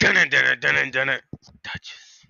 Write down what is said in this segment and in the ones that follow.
Dun it, dun it, dun it, dun it. Touches.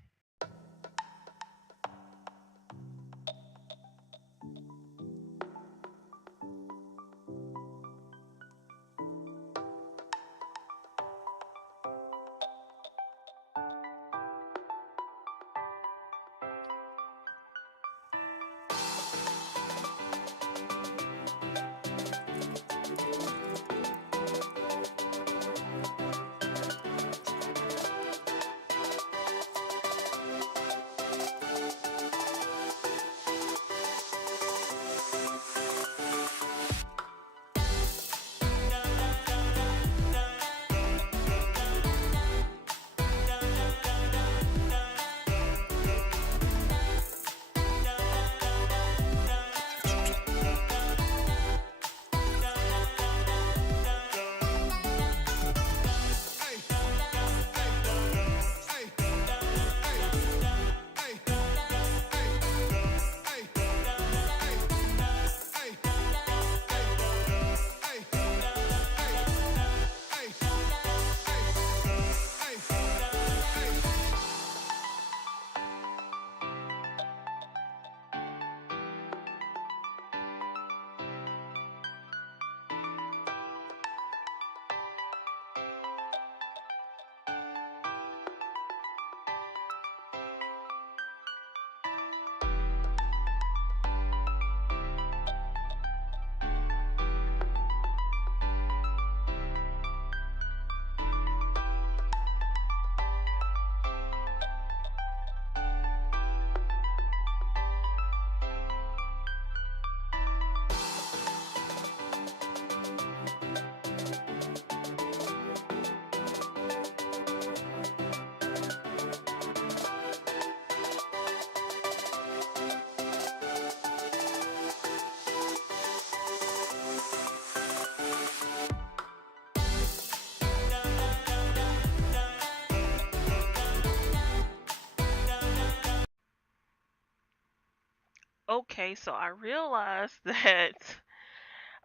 Okay, so I realized that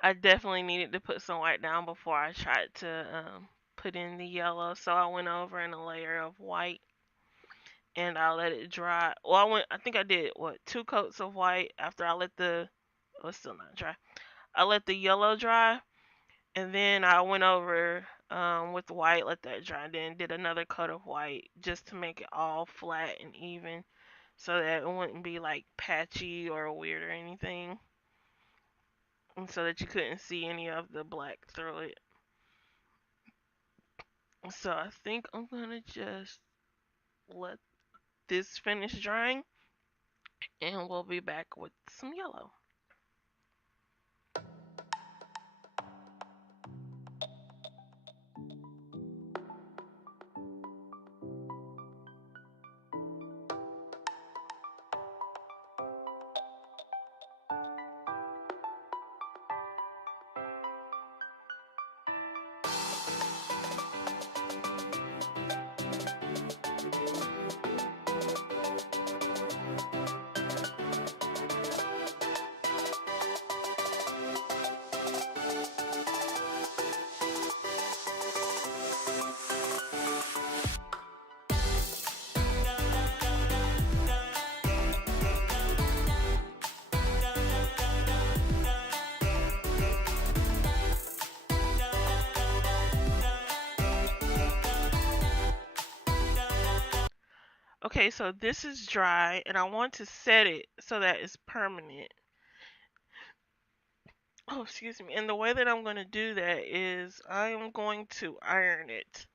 I definitely needed to put some white down before I tried to put in the yellow. So I went over in a layer of white and I let it dry. Well, I think I did what 2 coats of white after I let the. Oh, it's still not dry. I let the yellow dry, and then I went over with white, let that dry, then did another coat of white just to make it all flat and even, so that it wouldn't be like patchy or weird or anything, and so that you couldn't see any of the black through it. So I think I'm gonna just let this finish drying, and we'll be back with some yellow. Okay, so this is dry, and I want to set it so that it's permanent. Oh, excuse me. And the way that I'm going to do that is I am going to iron it.